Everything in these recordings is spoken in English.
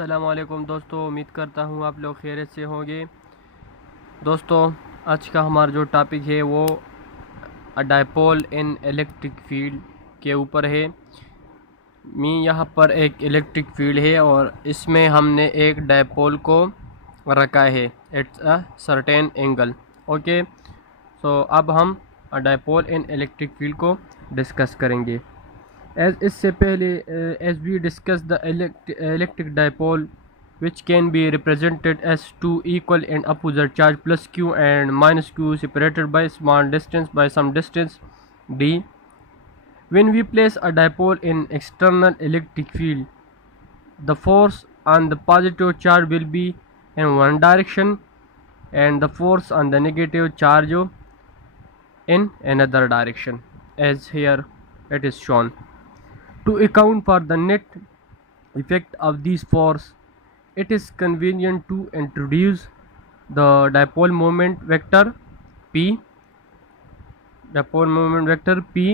अस्सलाम वालेकुम दोस्तों, उम्मीद करता हूँ आप लोग खैरियत से होंगे। दोस्तों, आज का हमारा जो टॉपिक है वो डायपोल इन इलेक्ट्रिक फील्ड के ऊपर है। यहाँ पर एक इलेक्ट्रिक फील्ड है और इसमें हमने एक डायपोल को रखा है at a certain angle. Okay, so अब हम डायपोल इन इलेक्ट्रिक फील्ड को डिस्कस करेंगे। इससे पहले as we discuss the electric dipole, which can be represented as two equal and opposite charge plus q and minus q separated by small distance by some distance d. When we place a dipole in external electric field, the force on the positive charge will be in one direction and the force on the negative charge in another direction, as here it is shown. To account for the net effect of these force, it is convenient to introduce the dipole moment vector P. Dipole moment vector P.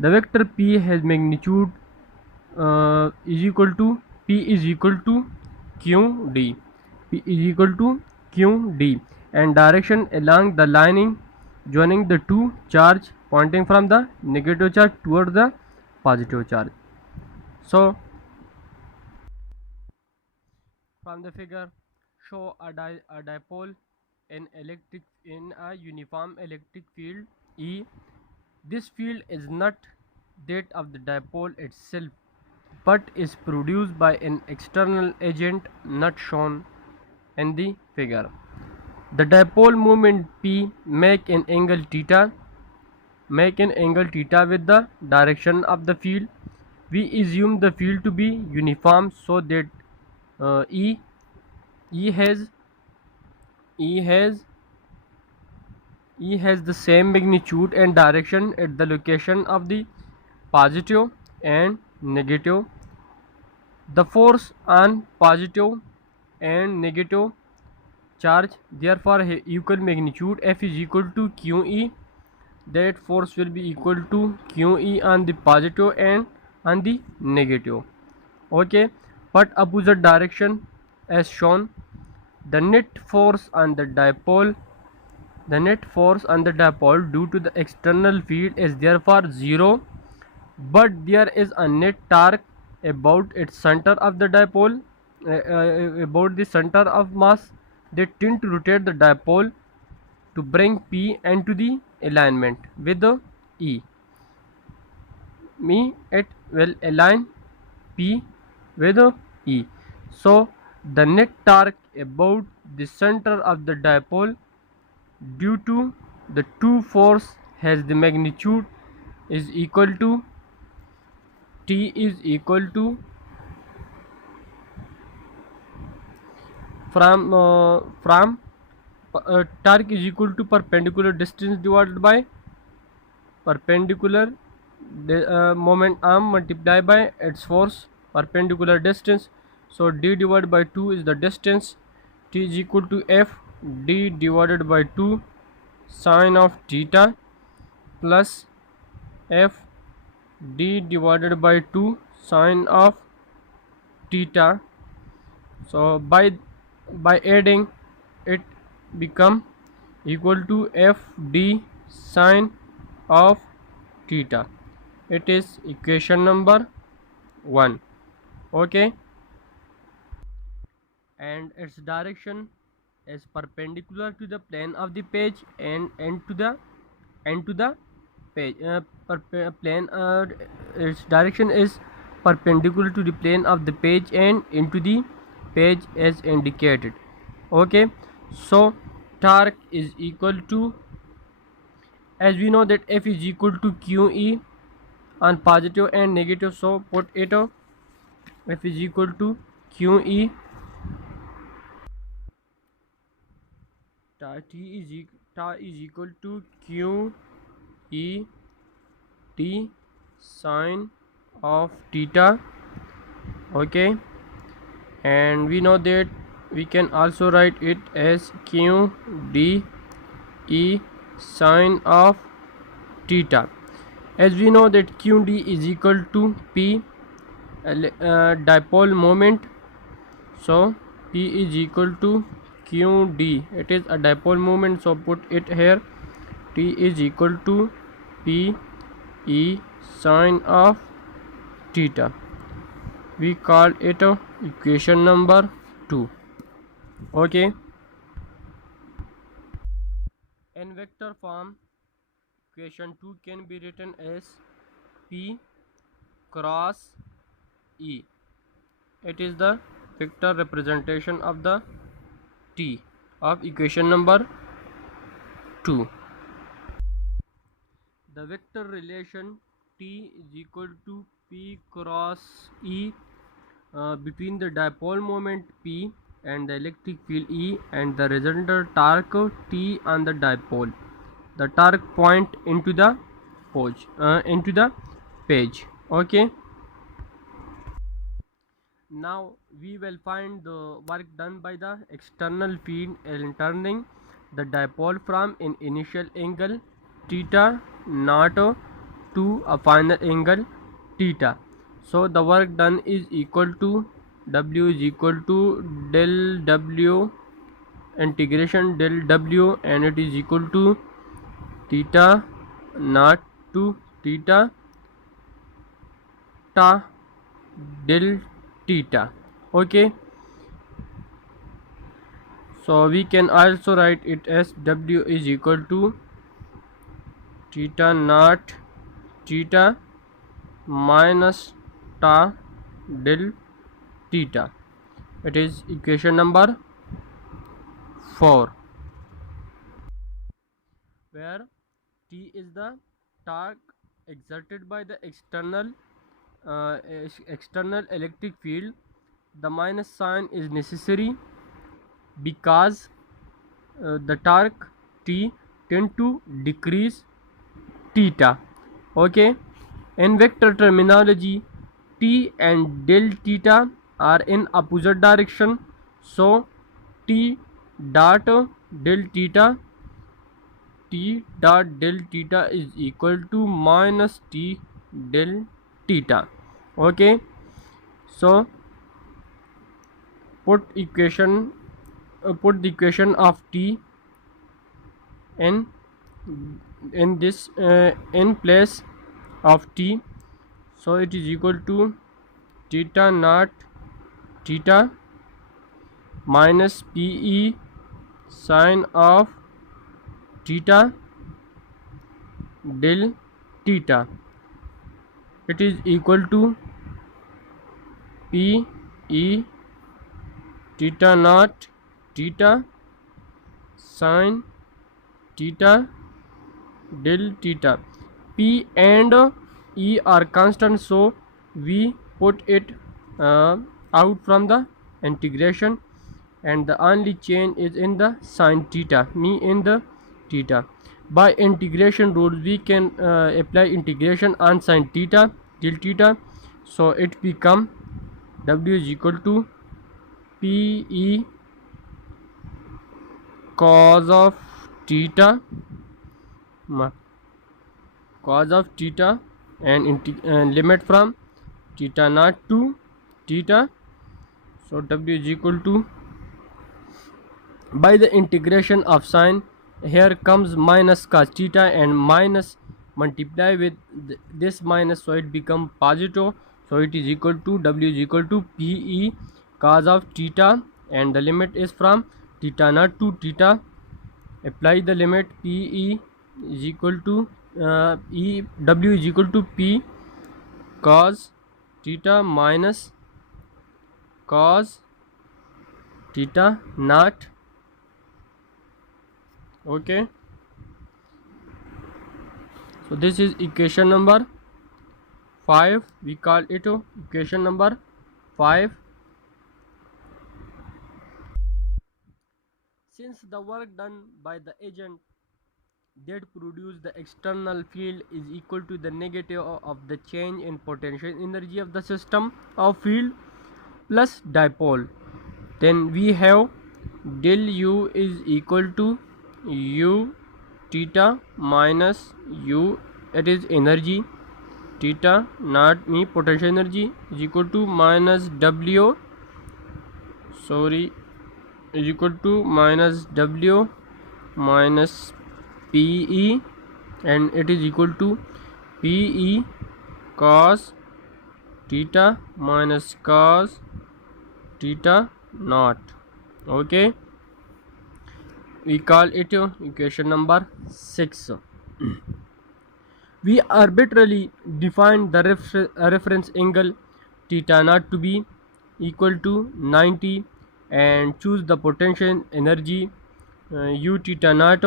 The vector P has magnitude is equal to P is equal to Q D. P is equal to Q D, and direction along the lining joining the two charge pointing from the negative charge towards the positive charge. So from the figure, show a dipole in a uniform electric field E. This field is not that of the dipole itself, but is produced by an external agent not shown in the figure. The dipole moment P make an angle theta with the direction of the field. We assume the field to be uniform so that E has the same magnitude and direction at the location of the positive and negative. The force on positive and negative charge therefore have equal magnitude. F is equal to QE. That force will be equal to QE on the positive and on the negative. Okay, but opposite direction as shown. The net force on the dipole due to the external field is therefore zero, but there is a net torque about its center of the dipole, about the center of mass, that tend to rotate the dipole to bring P into the alignment with the E. It will align P with E. So the net torque about the center of the dipole due to the two force has the magnitude is equal to T is equal to from torque is equal to perpendicular distance divided by perpendicular moment arm multiplied by its force perpendicular distance. So d divided by 2 is the distance. T is equal to F d divided by 2 sine of theta plus F d divided by 2 sine of theta. So by adding it become equal to F d sine of theta. It is equation number 1. Okay, and its direction is perpendicular to the plane of the page and to the page plane its direction is perpendicular to the plane of the page and into the page as indicated. Okay, so torque is equal to, as we know that F is equal to QE on positive and negative, so put it F is equal to QE. T is equal to QE T sine of theta. Okay, and we know that we can also write it as Q D E sine of theta. As we know that QD is equal to P dipole moment So P is equal to QD. It is a dipole moment, so put it here. T is equal to P E sine of theta. We call it equation number 2. Okay. In vector form, equation 2 can be written as P cross E. It is the vector representation of the T of equation number 2. The vector relation T is equal to P cross E between the dipole moment P and the electric field E and the resultant torque T on the dipole. The torque point into the page. Okay. Now we will find the work done by the external field in turning the dipole from an initial angle theta naught to a final angle theta. So the work done is equal to W is equal to del W integration del W, and it is equal to theta naught to theta ta del theta. Okay, so we can also write it as W is equal to theta naught theta minus ta del theta. It is equation number 4, where T is the torque exerted by the external electric field. The minus sign is necessary because the torque T tend to decrease theta. Okay, in vector terminology, T and del theta are in opposite direction, so T dot del theta is equal to minus T del theta. Okay, so put the equation of T in this in place of T. So it is equal to theta naught theta minus PE sine of theta del theta. It is equal to PE theta naught theta sine theta del theta. P and E are constant, so we put it out from the integration, and the only change is in the sine theta, in the theta. By integration rules, we can apply integration on sine theta del theta, so it become W is equal to PE cos of theta and limit from theta naught to theta. So W is equal to, by the integration of sine, here comes minus cos theta and minus multiply with this minus, so it become positive. So it is equal to W is equal to PE cos of theta, and the limit is from theta naught to theta. Apply the limit. PE is equal to W is equal to P cos theta minus cos theta naught. Okay, so this is equation number 5. We call it equation number 5. Since the work done by the agent that produce the external field is equal to the negative of the change in potential energy of the system of field plus dipole, then we have del U is equal to U theta minus U, it is energy, theta naught potential energy, is equal to minus W is equal to minus W minus PE, and it is equal to PE cos theta minus cos theta naught. Okay, we call it equation number 6. We arbitrarily define the reference angle theta naught to be equal to 90 and choose the potential energy u theta naught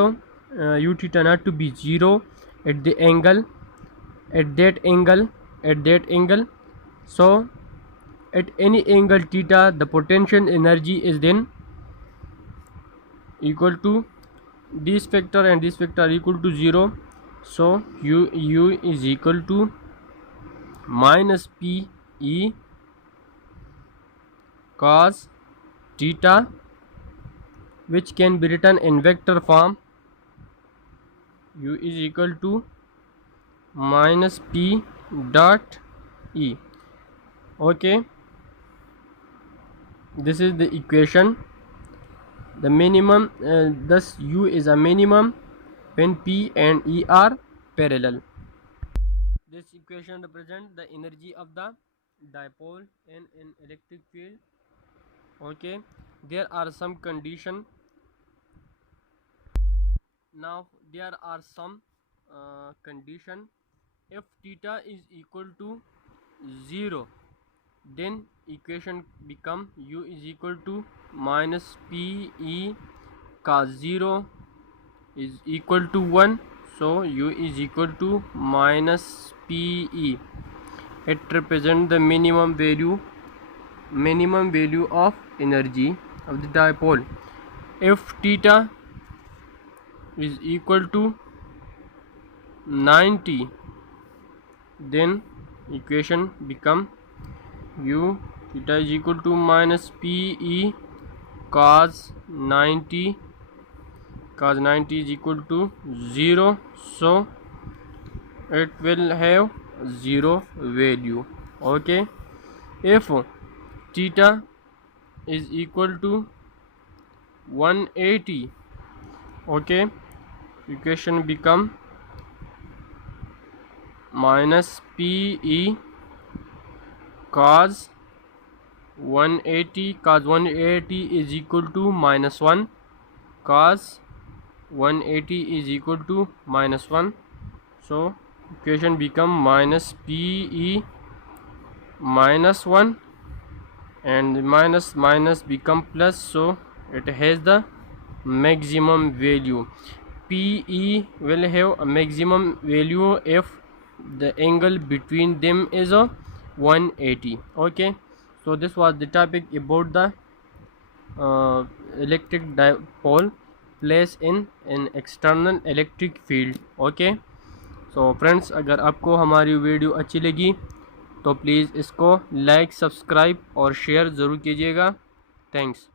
to be 0 at the angle at that angle. So at any angle theta, the potential energy is then equal to this factor and this factor are equal to 0. So u is equal to minus PE cos theta, which can be written in vector form. U is equal to minus P dot E. Okay, this is the equation. The minimum, thus U is a minimum when P and E are parallel. This equation represents the energy of the dipole in an electric field. Okay, there are some condition. Now there are some condition. If theta is equal to 0, then equation become U is equal to minus PE cos 0 is equal to 1. So U is equal to minus PE. It represents the minimum value of energy of the dipole. If theta is equal to 90, then equation become U theta is equal to minus PE cos 90 is equal to 0. So it will have 0 value. Okay, if theta is equal to 180, okay, equation become minus PE cos 180 is equal to minus 1, cos 180 is equal to minus 1. So equation become minus PE minus 1, and minus become plus, so it has the maximum value. PE will have a maximum value if the angle between them is a 180. Okay, so this was the topic about the electric dipole placed in an external electric field. Okay, so friends, अगर आपको हमारी video अच्छी लगी तो please इसको like, subscribe और share ज़रूर कीजिएगा. थैंक्स.